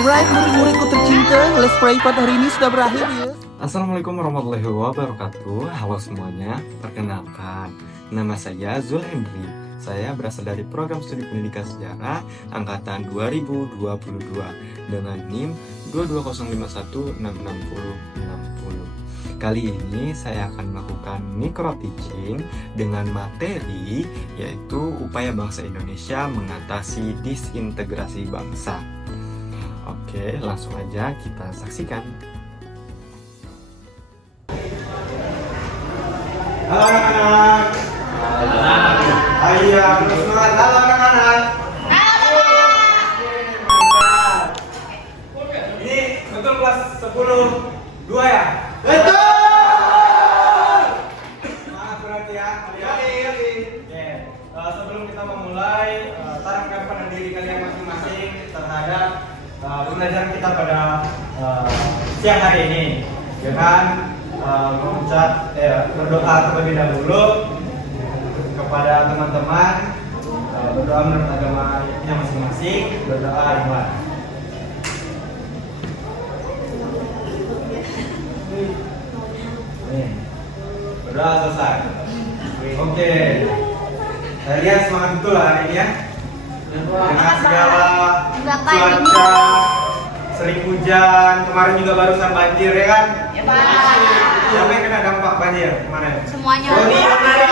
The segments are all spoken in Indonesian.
Alright, murid-muridku tercinta, Let's Pray pada hari ini sudah berakhir ya. Assalamualaikum warahmatullahi wabarakatuh. Halo semuanya, perkenalkan, nama saya Zul Hendri. Saya berasal dari program studi pendidikan sejarah angkatan 2022 dengan NIM 22051660660. Kali ini saya akan melakukan micro teaching dengan materi yaitu upaya bangsa Indonesia mengatasi disintegrasi bangsa. Oke, langsung aja kita saksikan. Halo anak-anak. Ayo, semangat. Halo anak-anak. Ini betul kelas 10 2 ya? Betul. Semangat berarti ya kalian. Oke. Sebelum kita memulai, sarankan diri kalian masing-masing terhadap pembelajaran kita pada siang hari ini, ya kan? Berdoa terlebih dahulu kepada teman-teman, berdoa menurut agamanya masing-masing, berdoa iman. Berdoa selesai. Oke, saya lihat semangat betul hari ini ya. Dengan segala cuaca, sering hujan, kemarin juga barusan banjir ya kan? Ya Pak. Siapa yang kena dampak banjir kemarin? Semuanya. Oh iya, banjir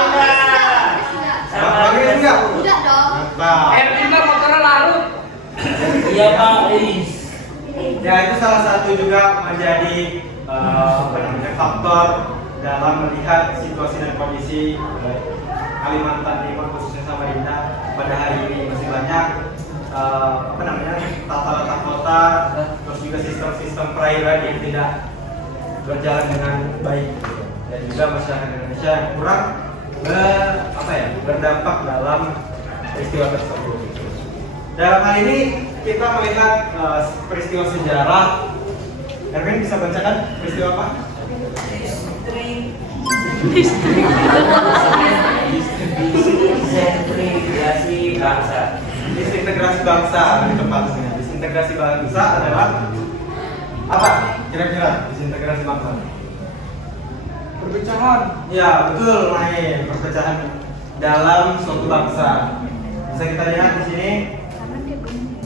enggak? Udah dong. Nah, Kita motornya larut. Iya Pak. ya itu salah satu juga menjadi faktor dalam melihat situasi dan kondisi Kalimantan Timur khususnya Samarinda pada hari ini. Masih banyak tata letak kota, terus juga sistem-sistem perairan yang tidak berjalan dengan baik, dan juga masyarakat Indonesia yang kurang berdampak dalam peristiwa tersebut. Dalam hal ini kita melihat peristiwa sejarah. Erwin bisa bacakan peristiwa apa? Disintegrasi bangsa. Disintegrasi bangsa, lebih tepat di sini. Disintegrasi bangsa adalah apa? Kira-kira disintegrasi bangsa? Perpecahan. Ya betul, perpecahan dalam suatu bangsa. Bisa kita lihat di sini.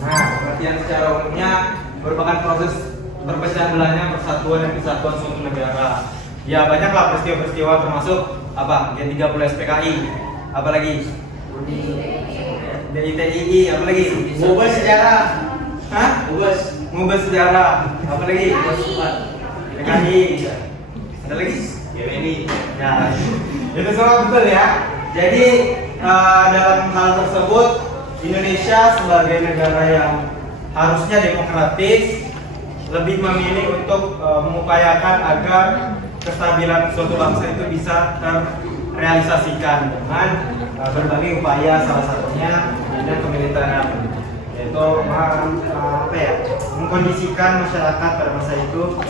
Nah, pengertian secara umumnya merupakan proses perpecahan belahnya persatuan dan kesatuan suatu negara. Ya banyaklah peristiwa-peristiwa termasuk apa? G30 SPKI, apalagi? DITII, apalagi? Ngubah sejarah. Hah? Ngubah sejarah, apalagi? PKI. Ada lagi? GMI. Ya, itu semua betul ya. Jadi dalam hal tersebut Indonesia sebagai negara yang harusnya demokratis lebih memilih untuk mengupayakan agar kestabilan suatu bangsa itu bisa terrealisasikan dengan berbagai upaya, salah satunya dengan kemiliteran, yaitu mengkondisikan masyarakat pada masa itu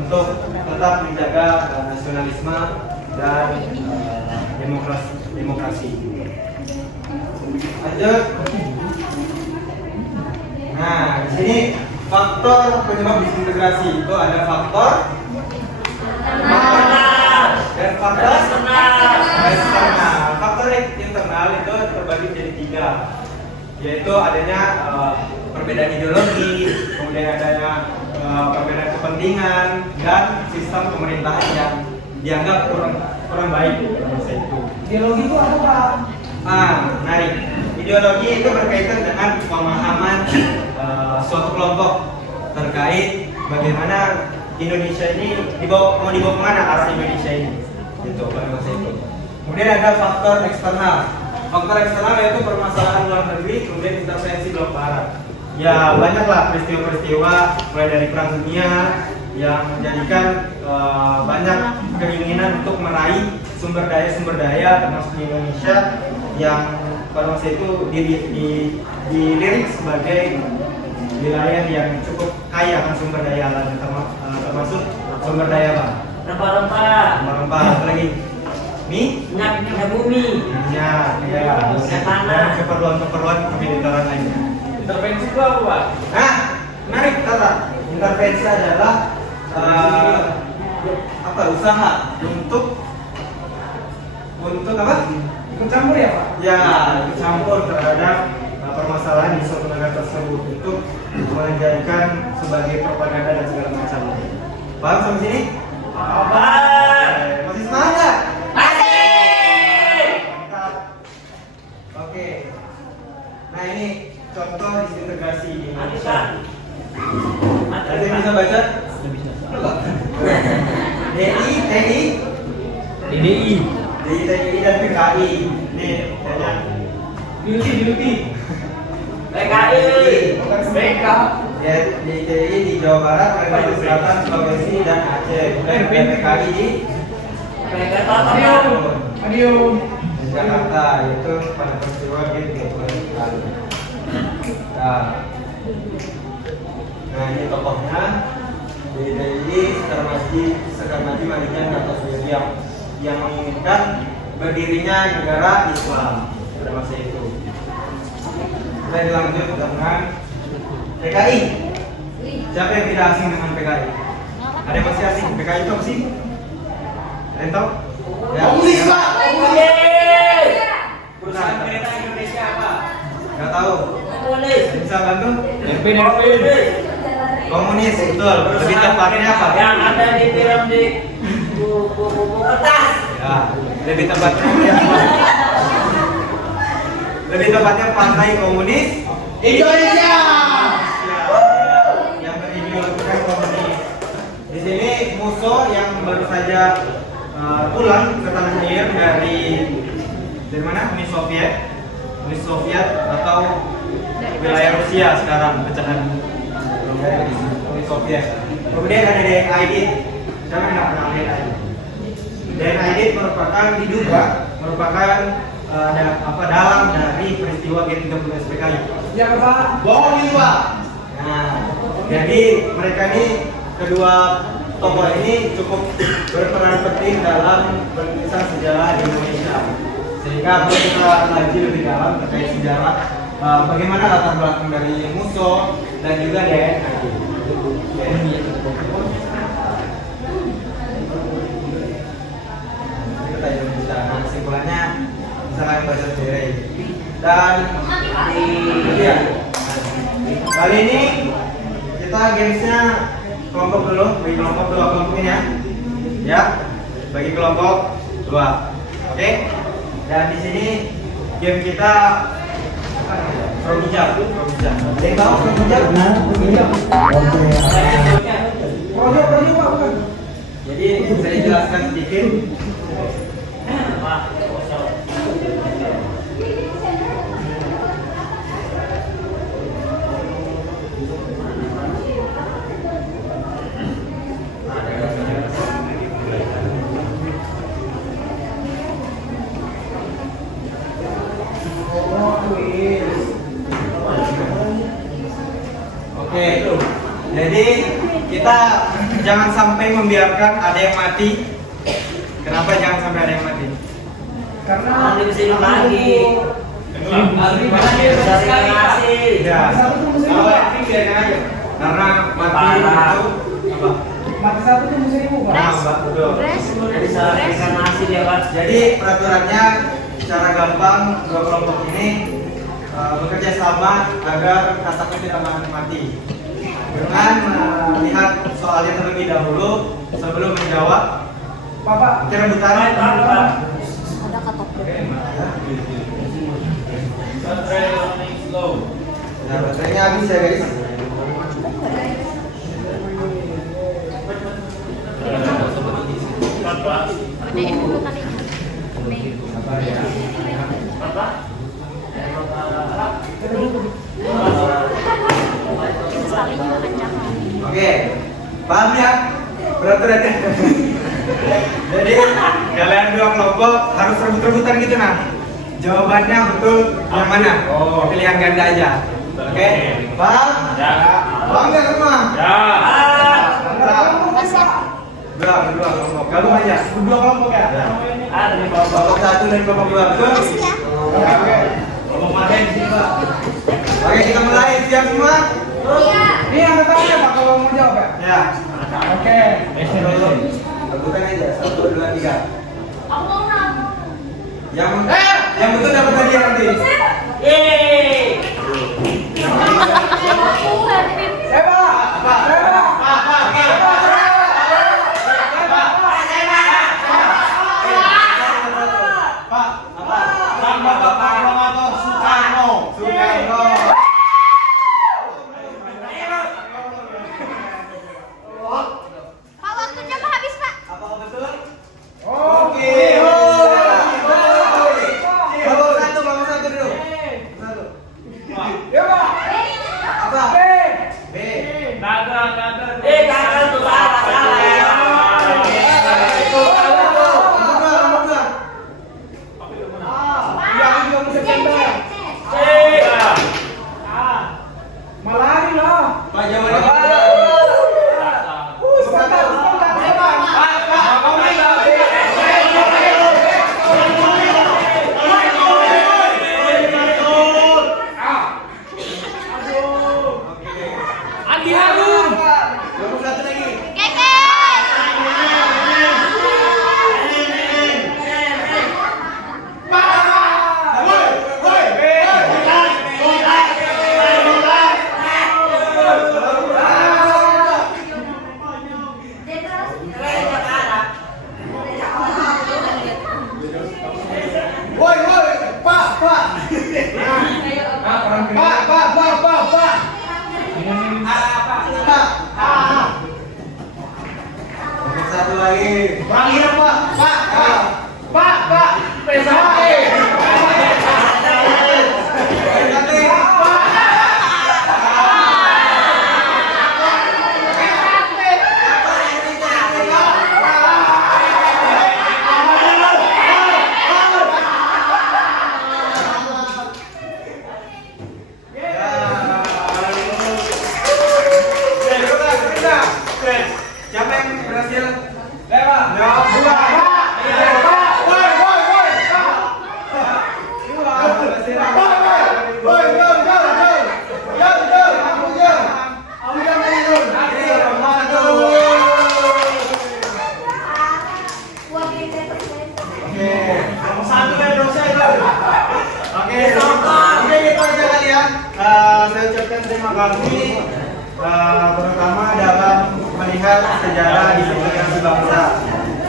untuk tetap menjaga nasionalisme dan demokrasi. Lanjut. Nah, di sini faktor penyebab disintegrasi itu ada faktor dan faktor eksternal. Faktor internal itu terbagi menjadi 3, yaitu adanya perbedaan ideologi, kemudian adanya perbedaan kepentingan, dan sistem pemerintahan yang dianggap kurang baik pada masa itu. Ideologi itu apa Pak? Menarik. Ideologi itu berkaitan dengan pemahaman suatu kelompok terkait bagaimana Indonesia ini mau dibawa kemana arah Indonesia ini, gitu pada masa itu. Kemudian ada faktor eksternal. Faktor eksternal yaitu permasalahan luar negeri, kemudian intervensi blok barat. Ya banyaklah peristiwa-peristiwa mulai dari perang dunia yang menjadikan banyak keinginan untuk meraih sumber daya termasuk di Indonesia yang pada masa itu dilirik sebagai wilayah yang cukup kaya akan sumber daya alam, termasuk sumber daya apa? Rempah-rempah. Apa lagi? Minyak bumi. Ya, dan keperluan kemiliteran lainnya. Intervensi itu apa Pak? Nah, menarik kata intervensi adalah usaha untuk apa? Ikut campur ya Pak? Ya, ikut campur terhadap permasalahan di suatu negara tersebut untuk menjadikan sebagai propaganda dan segala macam. Paham sampai sini? Apa? Masih semangat nggak? Masih. Mantap. Oke. Nah ini contoh disintegrasi di Indonesia. Ada yang bisa baca? DI, TI, DDI. TI dan PKI. Nih, tanya. Beauty. PKI. BK. Ya, di TI di Jawa Barat, Kalimantan Selatan, Sulawesi dan Aceh. Dan PKI di Adium. di Jakarta, yaitu pada peristiwa G30 kali. Nah ini tokohnya DDI Sekar Maji Marijan atau Suryam yang menginginkan berdirinya negara Islam pada masa itu. Kita dilanjut dengan PKI. Siapa yang tidak asing dengan PKI? Ada yang masih asing? PKI itu apa sih? Ada yang tahu? Ya. Komunis Pak. Perusahaan Kereta Indonesia apa? Nggak tahu. Komunis. Bisa bantu? Erpin. Komunis, betul. Lebih tepatnya apa? Yang ada di piramid buku kertas. Ya, lebih tepatnya Partai Komunis Indonesia. yang berideologikan komunis. Di sini musuh yang baru saja pulang ke tanah air dari mana? Uni Soviet atau wilayah Rusia sekarang pecahan Uni Soviet. Kemudian ada DNID. Siapa yang nggak pernah lihat ID? DNID diduga merupakan dalang dari peristiwa G30 SPKI. Ya Pak. Bohong ini Pak. Nah, jadi mereka ini kedua tokoh ini cukup berperan penting dalam penulisan sejarah di Indonesia. Sehingga perlu kita kaji lebih dalam terkait sejarah bagaimana latar belakang dari musuh dan juga DNID. Nah, kesimpulannya bisa kalian baca sendiri. Dan iya, kali ini kita gamesnya kelompok dulu, bagi kelompok dua kelompok ini ya, bagi kelompok dua, oke? Dan di sini game kita Probijak. Ada yang tahu Probijak? Projo Pak, bukan? Jadi saya jelaskan sedikit. Oke, jadi kita jangan sampai membiarkan ada yang mati. Kenapa jangan sampai ada yang mati? Karena nanti bisa hidup lagi. Ya, kalau acting biarkan aja. Karena mati itu apa? Mati satu tuh bisa ibu Pak. Nah, Mbak, betul. Bisa reinkarnasi dia Pak. Jadi peraturannya secara gampang dua kelompok ini bekerja sama agar kataknya tidak mati dengan melihat soalnya terlebih dahulu sebelum menjawab. Bapak, Rebutan. Ada kata Nah, baterainya habis ya guys. Oke, paham ya peraturannya? Jadi kalian dua kelompok harus rebut-rebutan gitu nah. Jawabannya betul yang mana? Pilihan ganda aja. Oke, paham? Ya. Paham nggak semua? Ya. Dua kelompok. Gabung aja. Dua kelompok ya. Ada di bawah. Kelompok satu dan kelompok dua. Betul? Oke. Kelompok mana di sini Pak? Oke, kita mulai. Siap semua? Iya. Ini yang Oke. Rebutan aja. 1, 2, 3. Aku mau nang. Yang betul dapat hadiah nanti. Yeay. Aku Pak, waktunya Pak habis, Pak. Apakah betul? Oke. Bawa satu dulu. Satu. Apa? B. Gagal. Gagal tuh salah ya. Pak, jawabannya apa? Andi Harun. 21 lagi. Keke. Satu lagi. Terakhir Pak. PSAE. Siapa yang berhasil? Oke, itu aja kali ya. Saya ucapkan terima kasih terutama dalam melihat sejarah di integrasi bangsa.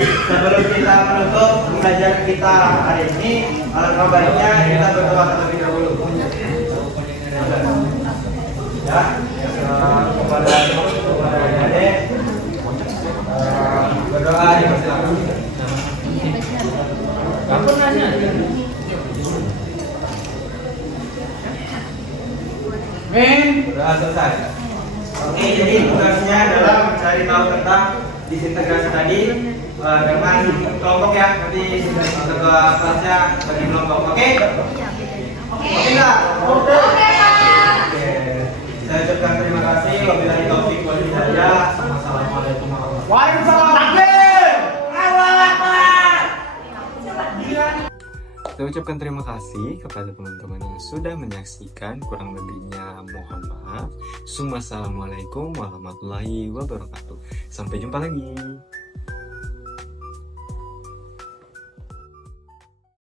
Sebelum kita menutup pembelajaran kita hari ini, alangkah baiknya kita berdoa terlebih dahulu. Ya, kepada adik-adik berdoa dipersilakan. Kamu nanya. Sudah selesai. Oke, jadi tugasnya adalah mencari tahu tentang disintegrasi tadi dengan kelompok ya. Nanti ketua kelasnya bagi kelompok. Oke? Oke nggak? Oke. Saya ucapkan terima kasih. Wabillahi taufiq wal hidayah. Assalamualaikum warahmatullahi wabarakatuh. Waalaikumsalam. Saya ucapkan terima kasih kepada teman-teman yang sudah menyaksikan. Kurang lebihnya mohon maaf. Assalamualaikum warahmatullahi wabarakatuh. Sampai jumpa lagi.